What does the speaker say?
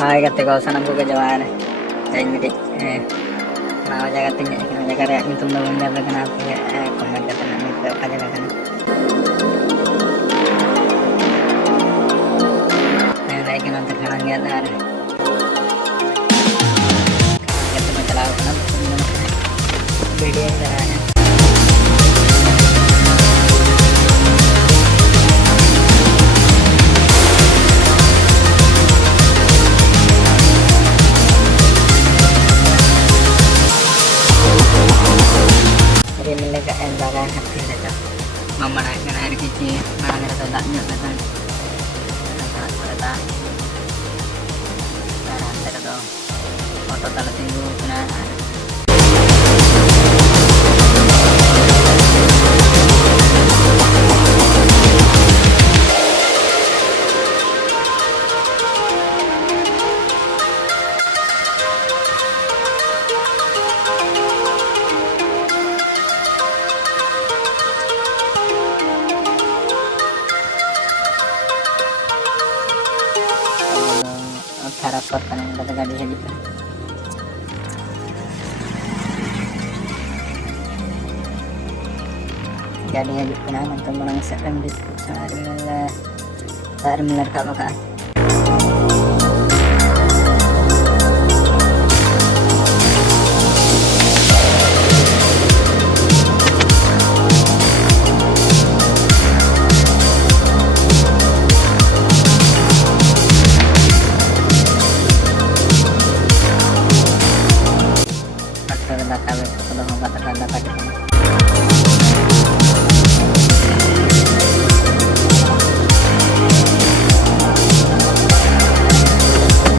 Hai kata kau sanam ko ke jawan jadi miti nama jaga tinggi nama jaga reak itu belum jaga kenapa komen kata nak itu apa jaga kan naik nanti kanan ya dar kata masalah kan video caranya mereka endakan hati saja memenangkan air kecil mana kita taknya kan kereta sekarang saya tahu foto tala tinggu kena harap kan yang kata gadis gitu jadi gitu nah nonton orang sedang di sana adalah tak ada menerka maka